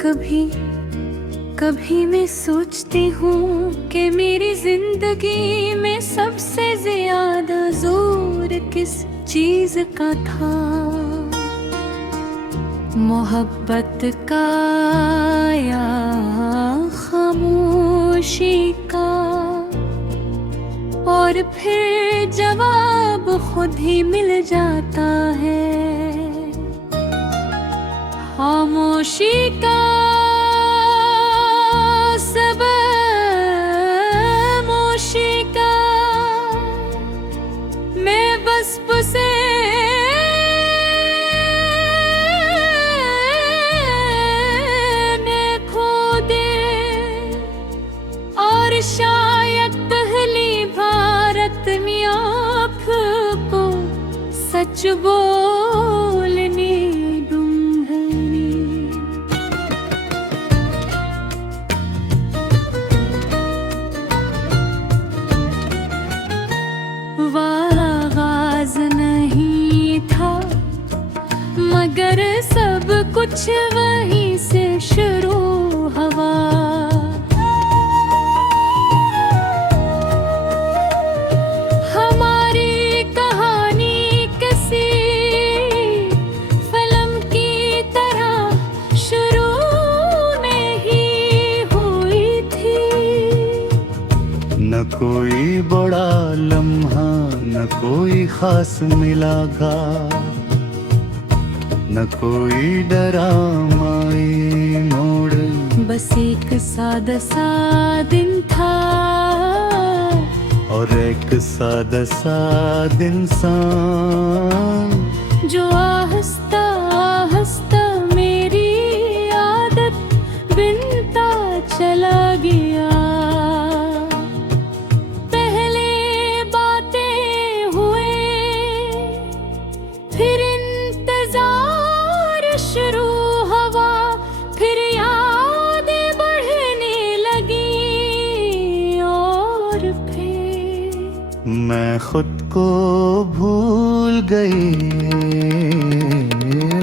कभी कभी मैं सोचती हूँ कि मेरी जिंदगी में सबसे ज्यादा जोर किस चीज का था। मोहब्बत का या खामोशी का? और फिर जवाब खुद ही मिल जाता है। खामोशी का सब मोशी का, मैं बस पुसे खो दे। और शायद पहली भारत में आपको सच बोलने आगाज नहीं था, मगर सब कुछ वहीं से शुरू हुआ। हमारी कहानी किसी फिल्म की तरह शुरू में ही हुई थी। न कोई बड़ा लम्हा, न कोई खास मिलागा, न कोई डरामाई मोड़। बस एक सादा सा दिन था और एक सादा सा इंसान जो आहिस्ता आहिस्ता मेरी आदत बिनता चला गया। शुरू हुआ, फिर यादें बढ़ने लगी, और फिर मैं खुद को भूल गई।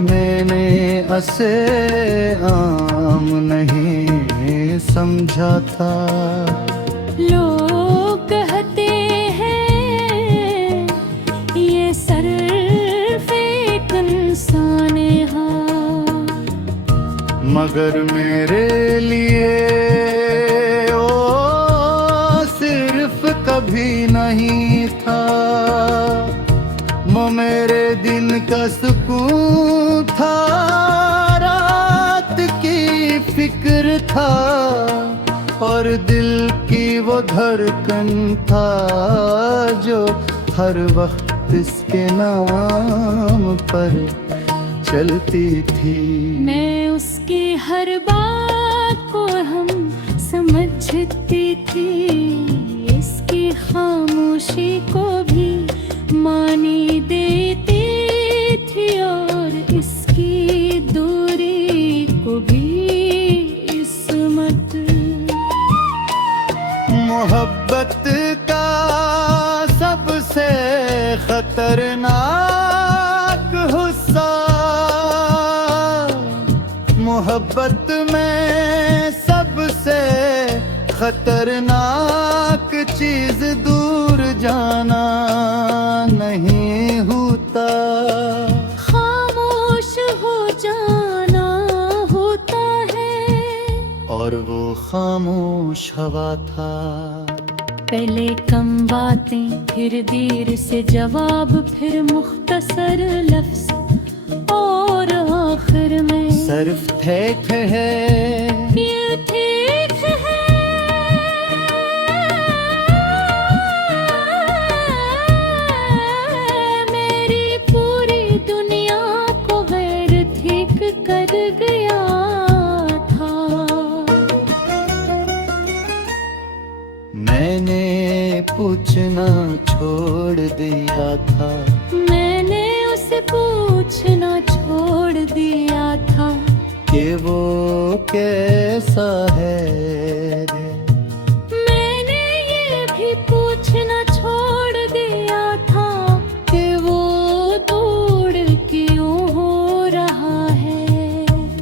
मैंने ऐसे आम नहीं समझा था। लोग कहते हैं ये सिर्फ एक इंसान है, मगर मेरे लिए ओ सिर्फ कभी नहीं था। वो मेरे दिन का सुकून था, रात की फिक्र था, और दिल की वो धड़कन था जो हर वक्त इसके नाम पर चलती थी। मैं उसकी हर बात को हम समझती थी, इसकी खामोशी को भी मानी देती थी, और इसकी दूरी को भी इस्मत। मोहब्बत का सबसे खतरनाक हिस्सा, मोहब्बत में सबसे खतरनाक चीज दूर जाना नहीं होता, खामोश हो जाना होता है। और वो खामोश हवा था। पहले कम बातें, फिर देर से जवाब, फिर मुख्तसर लफ्ज, और आखिर में सिर्फ ठीक है, ये ठीक है। मेरी पूरी दुनिया को गैर ठीक कर गया था। मैंने पूछना छोड़ दिया था, मैंने उसे पूछना छोड़ दिया था कि वो कैसा है रे। मैंने ये भी पूछना छोड़ दिया था कि वो दूर क्यों हो रहा है।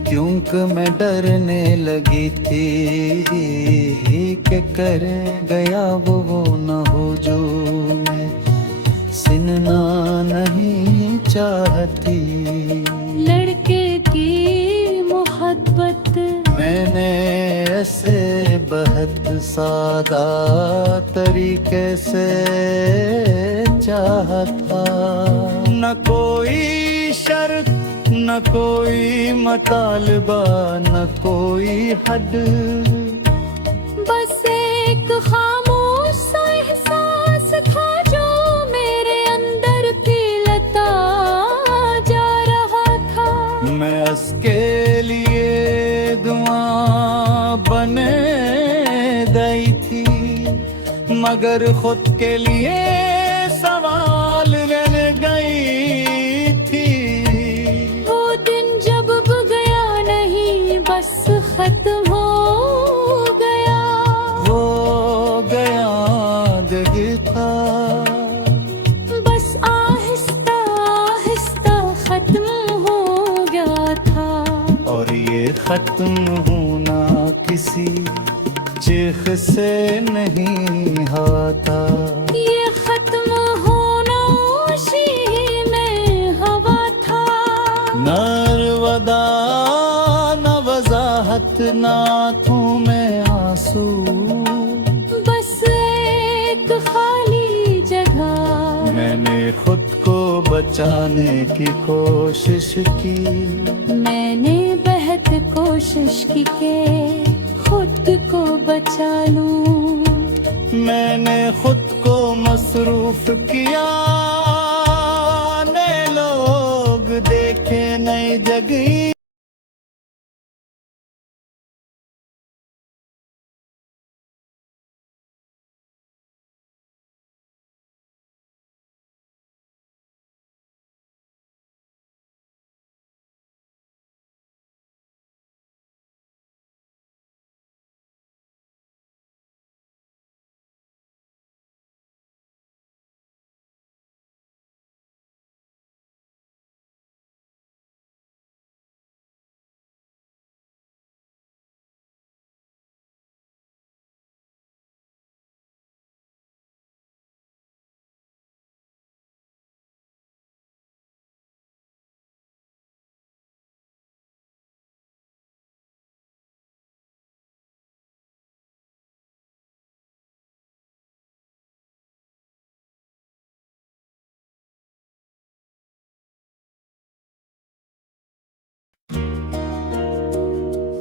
क्योंकि मैं डरने लगी थी कि कर गया वो न हो जो मैं सुनना नहीं चाहती। लड़के की मोहब्बत मैंने ऐसे बहुत सादा तरीके से चाहा था, न कोई शर्त न कोई मतालबा न कोई हद, बस एक खामोश सा एहसास था जो मेरे अंदर खिलता जा रहा था। मैं उसके लिए दुआ बने गई थी, मगर खुद के लिए सवाल रह गई थी। वो दिन जब गया नहीं बस खत्म हो गया, वो गया था, बस आहिस्ता आहिस्ता खत्म हो गया था। और ये खत्म होना किसी चीख से नहीं हुआ था, ये खत्म होना उसी में हवा था। न अलविदा न वजाहत न आँखों में आंसू, बस एक खाली जगह। मैंने खुद को बचाने की कोशिश की, मैंने बहुत कोशिश की के खुद को बचा लूं। मैंने खुद को मसरूफ किया, नए लोग देखे नई जगह।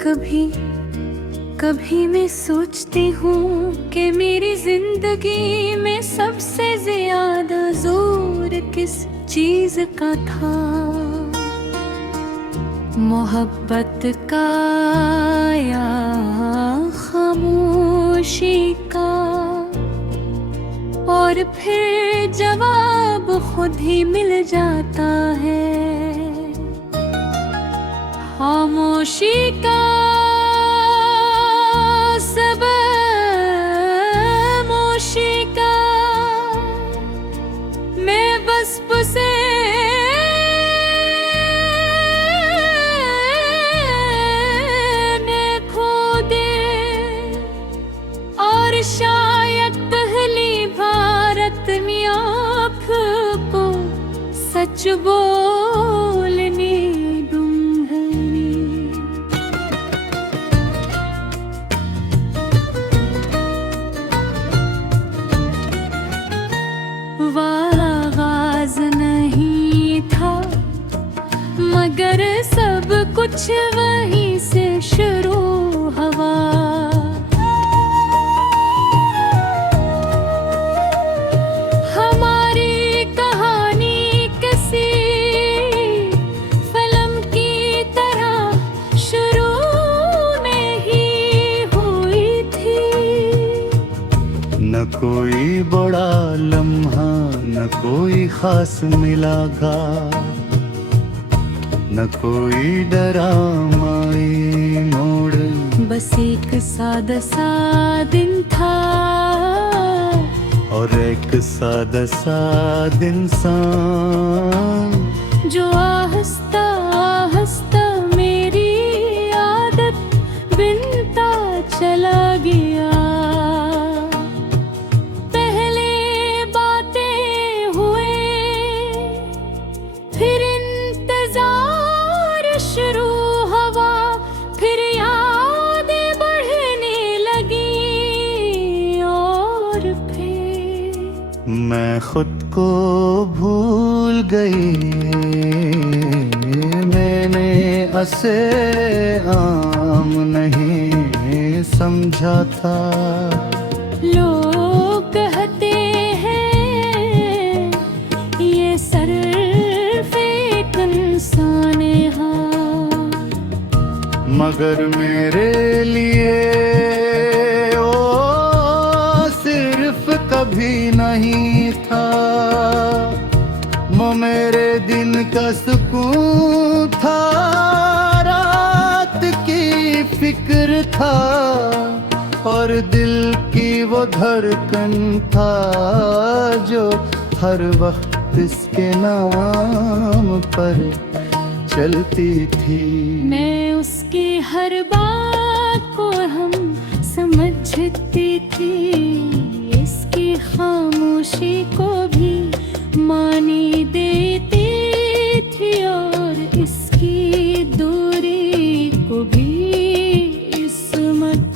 कभी कभी मैं सोचती हूँ कि मेरी जिंदगी में सबसे ज्यादा जोर किस चीज का था। मोहब्बत का या खामोशी का, और फिर जवाब खुद ही मिल जाता है। खामोशी का सब मोशी का, मैं बस पुसे खो दे, और शायद पहली भारत में आपको सच बोलने आगाज नहीं था, मगर सब कुछ वहीं से शुरू हुआ। हमारी कहानी किसी फिल्म की तरह शुरू में ही हुई थी। न कोई बड़ा लम्हा न कोई खास मिलागा, न कोई डरामाई मोड़, बस एक सादा सा दिन था, और एक सादा सादा इंसान जो आहिस्ता आहिस्ता मेरी शुरू हवा, फिर यादें बढ़ने लगी और फिर मैं खुद को भूल गई। मैंने असे आम नहीं समझा था। लोग कहते हैं ये सिर्फ एक इंसान है, हाँ, मगर मेरे लिए ओ सिर्फ कभी नहीं था। वो मेरे दिन का सुकून था, रात की फिक्र था, और दिल की वो धड़कन था जो हर वक्त इसके नाम पर चलती थी। मैं उसकी हर बात को हम समझती थी, इसकी खामोशी को भी मानी देती थी, और इसकी दूरी को भी इस्मत।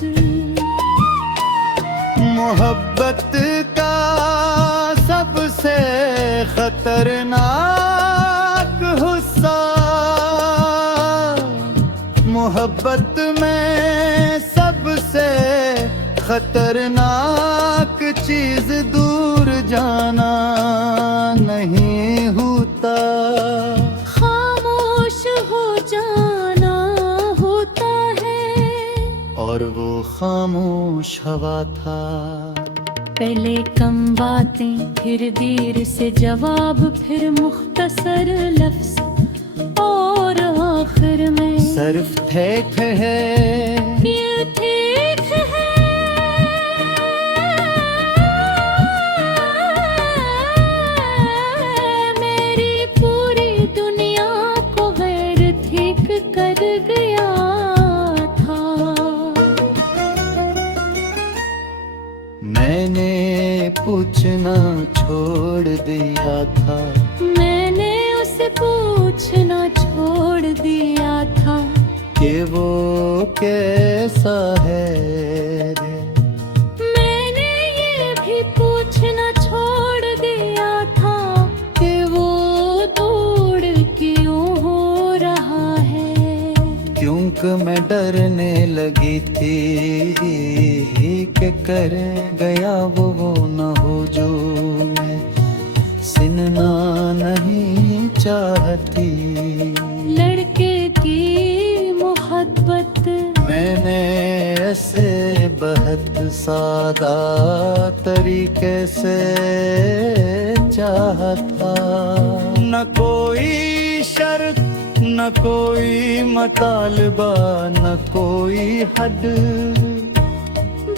मोहब्बत का सबसे खतरनाक गुस्सा, मोहब्बत में सबसे खतरनाक चीज दूर जाना नहीं होता, खामोश हो जाना होता है। और वो खामोश हवा था। पहले कम बातें, फिर देर से जवाब, फिर मुख्तसर लफ्ज, और आखिर में सिर्फ ठीक है, ये ठीक है। मेरी पूरी दुनिया को गैर ठीक कर गया था। मैंने पूछना छोड़ दिया था। मैंने उसे पूछना छोड़ दिया था कि वो कैसा है रे। मैंने ये भी पूछना छोड़ दिया था कि वो दूर क्यों हो रहा है। क्योंकि मैं डरने लगी थी कि कर गया वो न हो जो मैं सुनना नहीं चाहती। लड़के की मोहब्बत मैंने ऐसे बहुत सादा तरीके से चाहता, न कोई शर्त, न कोई मुतालबा, न कोई हद,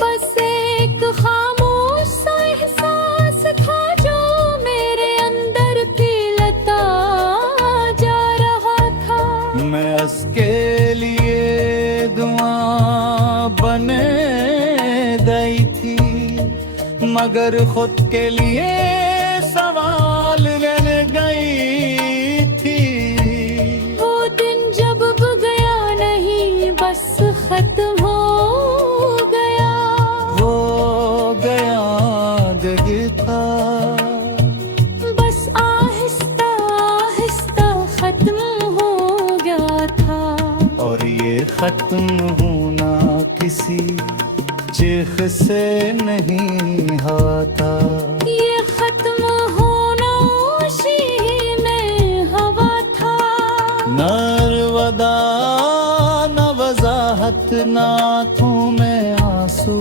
बस एक खामोश सा एहसास था जो मेरे अंदर फैलता जा रहा था। मैं उसके लिए दुआ बने गई थी, मगर खुद के लिए सवाल बन गई थी। वो दिन जब गया नहीं, बस खत्म हो गया। वो गया था, बस आहिस्ता आहिस्ता खत्म हो गया था। और ये खत्म होना किसी चीख से नहीं हुआ था। ये खत्म होना उसी में हवा था। न अलविदा, न वजाहत, न आँखों में आंसू,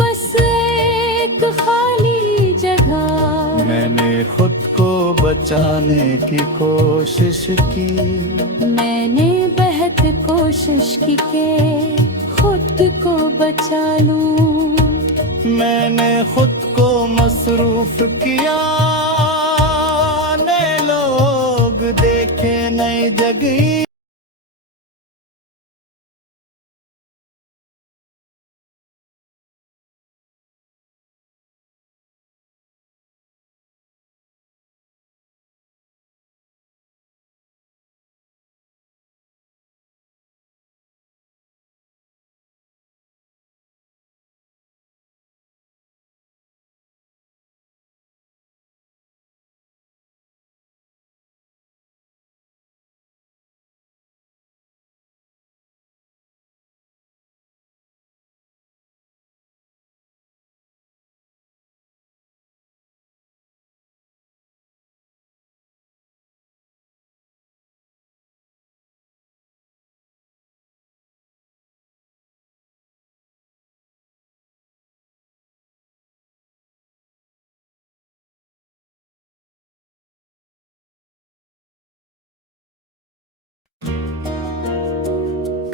बस एक खाली जगह। मैंने खुद को बचाने की कोशिश की। मैंने बहुत कोशिश की कि खुद को बचा लूं। मैंने खुद को मसरूफ किया, ने लोग देखे नई जगह।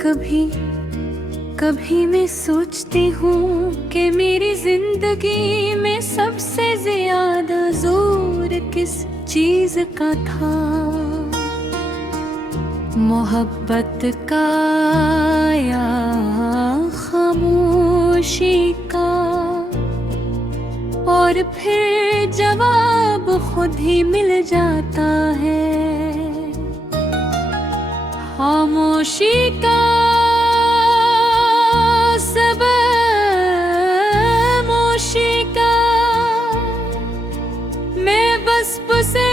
कभी कभी मैं सोचती हूँ कि मेरी जिंदगी में सबसे ज्यादा जोर किस चीज का था। मोहब्बत का या खामोशी का, और फिर जवाब खुद ही मिल जाता है। खामोशी का सब मोशी का, मैं बस पुसे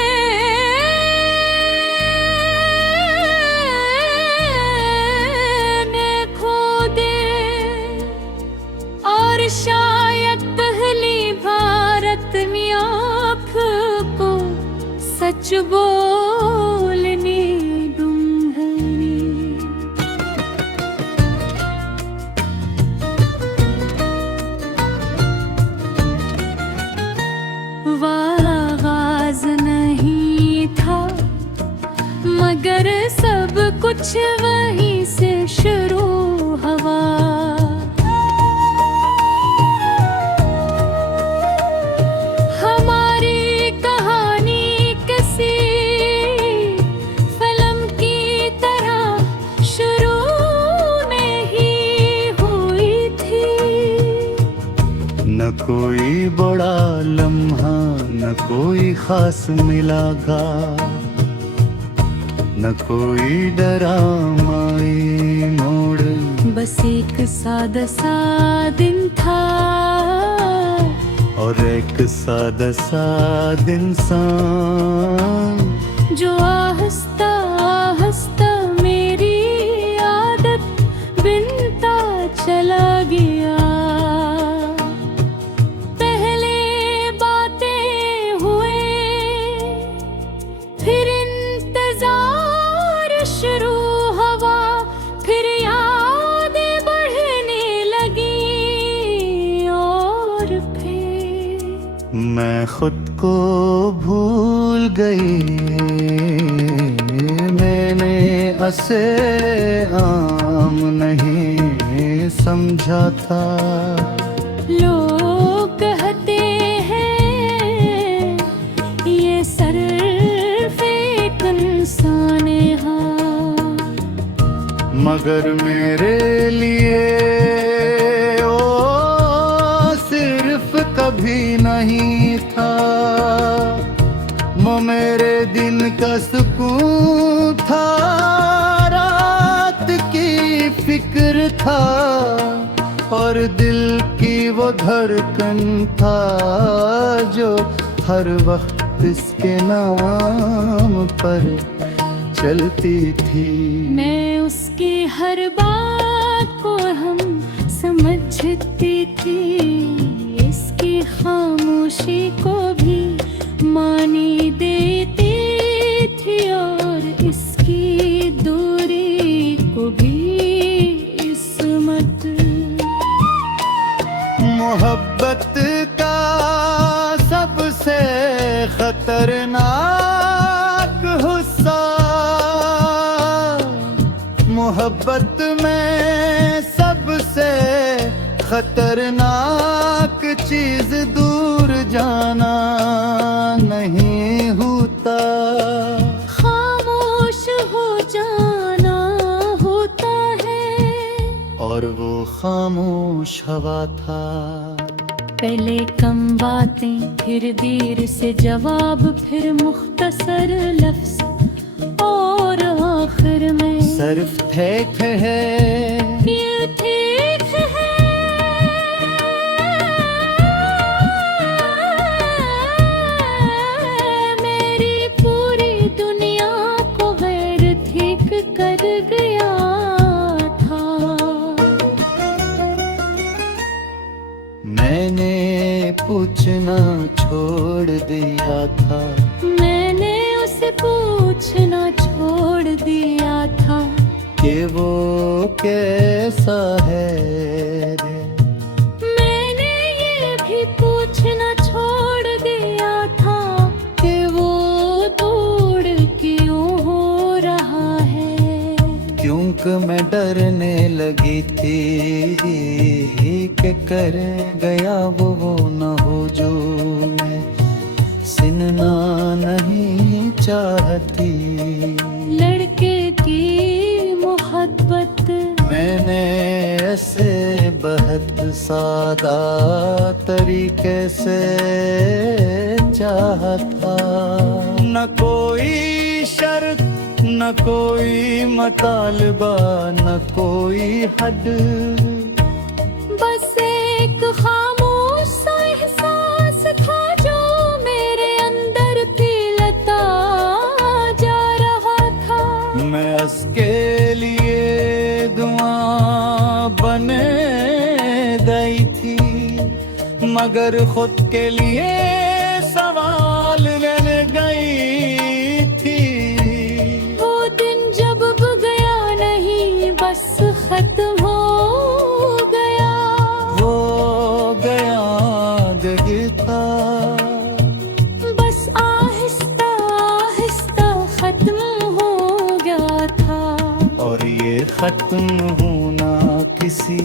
खो दे, और शायद पहली भारत में आपको सच बोलने मगर सब कुछ वहीं से शुरू हुआ। हमारी कहानी किसी फिल्म की तरह शुरू नहीं हुई थी। न कोई बड़ा लम्हा न कोई खास मिलागा, न कोई डरामाई मोड़, बस एक सादा सा दिन था, और एक सादा सा इंसान जो आहिस्ता आहिस्ता मेरी आदत बिनता चला गया। पहले बातें हुए, फिर शुरू हुआ, फिर यादें बढ़ने लगी, और फिर मैं खुद को भूल गई। मैंने ऐसे आम नहीं समझा था। लोग कहते हैं ये सिर्फ एक इंसान है, मगर मेरे लिए ओ सिर्फ कभी नहीं था। वो मेरे दिन का सुकून था, रात की फिक्र था, और दिल की वो धड़कन था जो हर वक्त इसके नाम पर चलती थी। मैं उसकी हर बात को हम समझती थी, इसकी खामोशी को भी मानी देती थी, और इसकी दूरी को भी इस्मत। मोहब्बत का सबसे खतरनाक हिस्सा, मोहब्बत में सबसे खतरनाक चीज दूर जाना नहीं होता, खामोश हो जाना होता है। और वो खामोश हवा था। पहले कम बातें, फिर देर से जवाब, फिर मुख्तसर लफ्ज, और आखिर में सिर्फ ठीक है, ये ठीक है। मेरी पूरी दुनिया को गैर ठीक कर गया था। मैंने पूछना छोड़ दिया था, मैंने उसे पूछना छोड़ दिया था कि वो कैसा है रे। मैंने ये भी पूछना छोड़ दिया था कि वो दूर क्यों हो रहा है। क्यों तक मैं डरने लगी थी कि कर गया वो न हो जो मैं सुनना नहीं चाहती। लड़के की मोहब्बत मैंने ऐसे बहुत सादा तरीके से चाहा था, न कोई शर्त न कोई मुतालबा न कोई हद, बस एक खामोश सा एहसास था जो मेरे अंदर फैलता जा रहा था। मैं उसके लिए दुआ बने गई थी, मगर खुद के लिए सवाल लेने गई थी। वो दिन जब गया नहीं बस खत्म हो गया, वो गया गया बस आहिस्ता आहिस्ता खत्म हो गया था। और ये खत्म होना किसी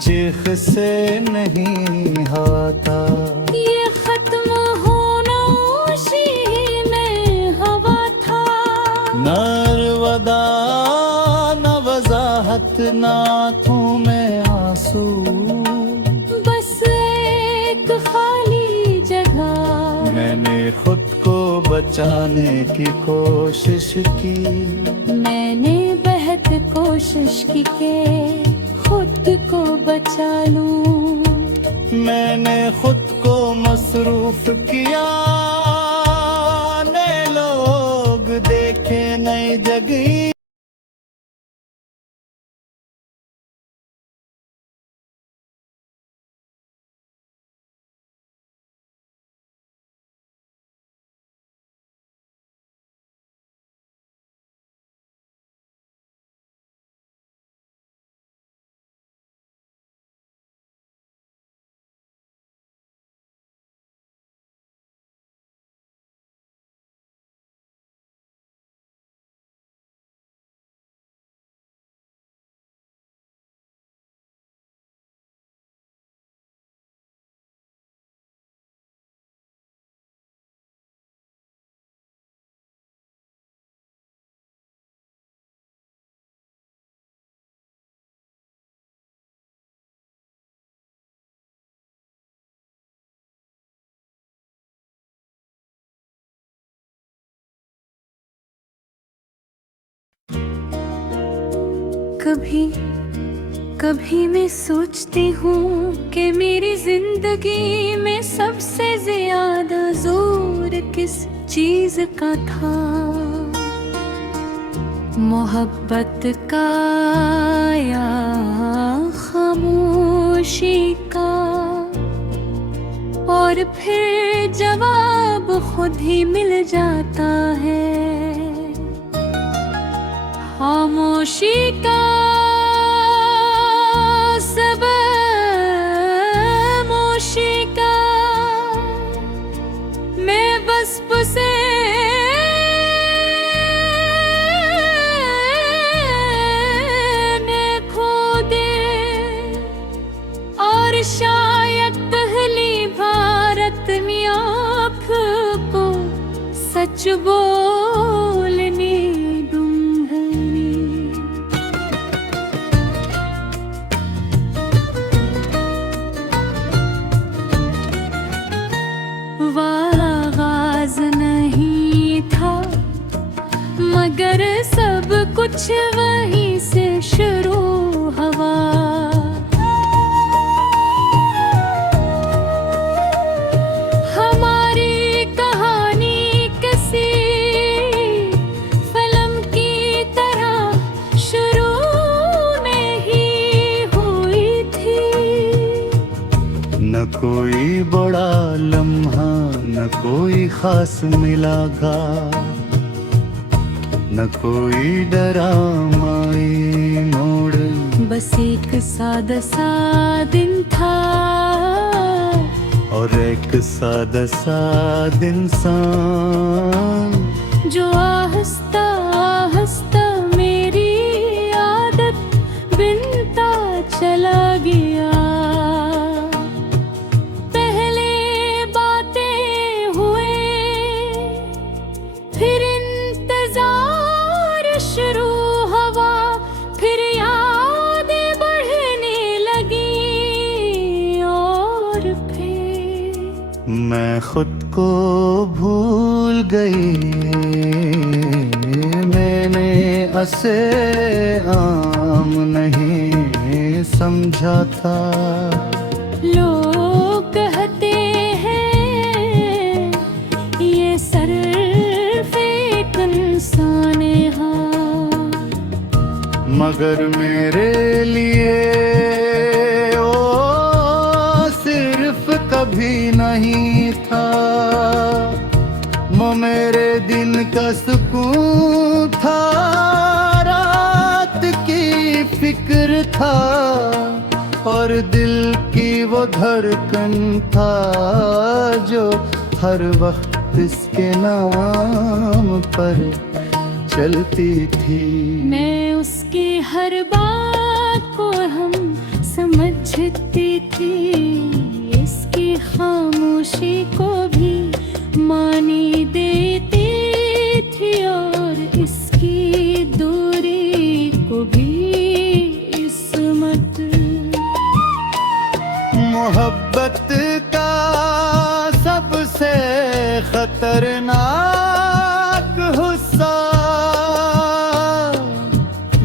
चीख से नहीं होता, ये खत्म होना उसी में हवा था। न अलविदा न वजाहत न आँखों में आंसू, बस एक खाली जगह। मैंने खुद को बचाने की कोशिश की, मैंने बहुत कोशिश की के खुद को बचा लूं। मैंने खुद को मसरूफ किया, नए लोग देखे नई जगह। कभी कभी मैं सोचती हूँ कि मेरी जिंदगी में सबसे ज्यादा जोर किस चीज का था। मोहब्बत का या खामोशी का, और फिर जवाब खुद ही मिल जाता है। खामोशी का सब मोशी का, मैं बस पुसे खो दे, और शायद पहली भारत में आपको सच बोलने मगर सब कुछ वहीं से शुरू हुआ। हमारी कहानी किसी फिल्म की तरह शुरू नहीं हुई थी। न कोई बड़ा लम्हा न कोई खास मिलागा, न कोई डरामाई मोड़, बस एक सादा सा दिन था, और एक सादा साद इंसान जो आहिस्ता आहिस्ता मेरी चला गया। पहले बातें हुए, फिर इंतजार शुरू हुआ, फिर यादें बढ़ने लगी और फिर मैं खुद को भूल गई, मैंने असे आम नहीं समझा था। लोग कहते हैं ये सिर्फ एक इंसान है, मगर मेरे लिए ओ सिर्फ कभी नहीं था। वो मेरे दिन का सुकून था, रात की फिक्र था, और दिल की वो धड़कन था जो हर वक्त इसके नाम पर चलती थी। मैं उसकी हर बात को हम समझती थी, इसकी खामोशी को भी मानी देती थी, और इसकी दूरी को भी इस्मत। मोहब्बत का सबसे खतरनाक हिस्सा,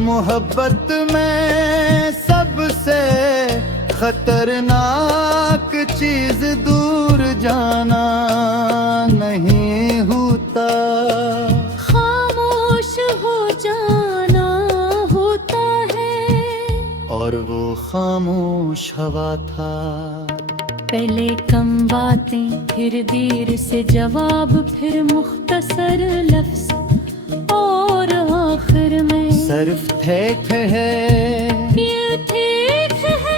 मोहब्बत में सबसे खतरनाक चीज दूर जाना नहीं होता, खामोश हो जाना होता है। और वो खामोश हवा था। पहले कम बातें, फिर देर से जवाब, फिर मुख्तसर लफ्ज, और आखिर में सिर्फ ठीक है, ये ठीक है।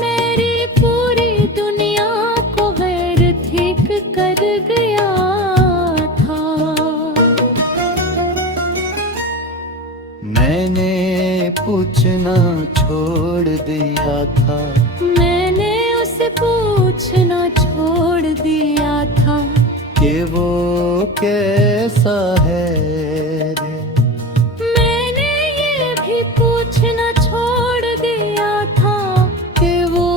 मेरी पूरी दुनिया को गैर ठीक कर गया था। मैंने पूछना छोड़ दिया था, मैंने उसे पूछना छोड़ दिया था कि वो कैसा है रे। मैंने ये भी पूछना छोड़ दिया था कि वो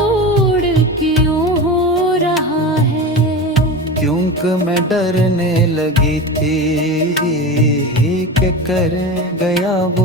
दूर क्यों हो रहा है। क्योंकि मैं डरने लगी थी कि कर गया वो